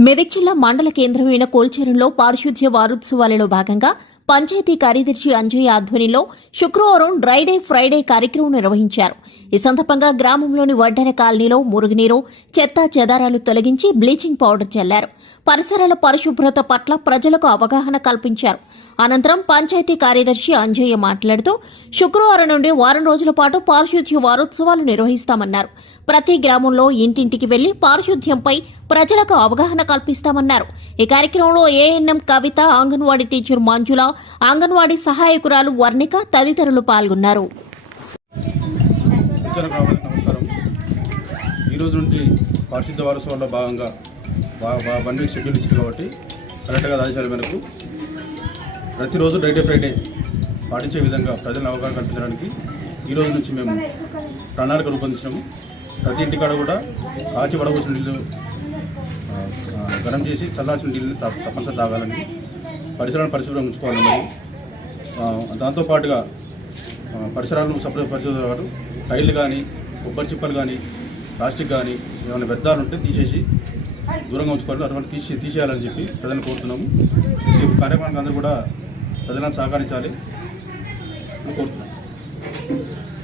మెదక్ జిల్లా మండల కేంద్రమైన కోల్చేరులో పారిశుద్ధ్య వారోత్సవాలలో భాగంగా పంచాయతీ కార్యదర్శి అంజయ్య ఆధ్వర్యంలో శుక్రవారం డ్రైడే ఫ్రైడే కార్యక్రమం నిర్వహించారు. ఈ సందర్భంగా గ్రామంలోని వడ్డెర కాలనీలో మురుగునీరు చెత్త చెదారాలు తొలగించి బ్లీచింగ్ పౌడర్ చల్లారు. పరిసరాల పరిశుభ్రత పట్ల ప్రజలకు అవగాహన కల్పించారు. అనంతరం పంచాయతీ కార్యదర్శి అంజయ్య మాట్లాడుతూ శుక్రవారం నుండి వారం రోజుల పాటు పారిశుద్ధ్య వారోత్సవాలు నిర్వహిస్తామన్నారు. ప్రతి గ్రామంలో ఇంటింటికి వెళ్ళి పారిశుద్ధ్యంపై ప్రజలకు అవగాహన కల్పిస్తామన్నారు. ఈ కార్యక్రమంలో ఏఎన్ఎం కవిత అంగన్వాడీ టీచర్ మంజుల అంగన్వాడీ సహాయకురాలు వర్ణిక తదితరులు పాల్గొన్నారు. ఈరోజు నుండి పారిశుద్ధ వారోత్సవాల్లో భాగంగా బా వన్ వీక్ షెడ్యూల్ ఇచ్చింది కాబట్టి కరెక్ట్గా ఆదేశాల మేరకు ప్రతిరోజు డే ఫ్రైడే పాటించే విధంగా ప్రజలను అవగాహన కల్పించడానికి ఈ రోజు నుంచి మేము ప్రణాళిక రూపొందించినాము. ప్రతి ఇంటికాడ కూడా కాచి పడవలసిన నీళ్ళు గరం చేసి చల్లాల్సిన నీళ్ళని తప్ప- తప్పనిసరి తాగాలని పరిసరాలను పరిశుభ్రంగా ఉంచుకోవాలి మరి దాంతోపాటుగా పరిసరాలను శుభ్రపరిచే వారు టైర్లు కానీ కొబ్బరి చిప్పలు కానీ ప్లాస్టిక్ కానీ ఏమైనా వ్యర్థాలు ఉంటే తీసేసి దూరంగా ఉంచుకోవాలి అటువంటి తీసి తీసేయాలని చెప్పి ప్రజలను కోరుతున్నాము. ఈ కార్యక్రమానికి అందరూ కూడా ప్రజలను సహకరించాలి అని కోరుతున్నాం.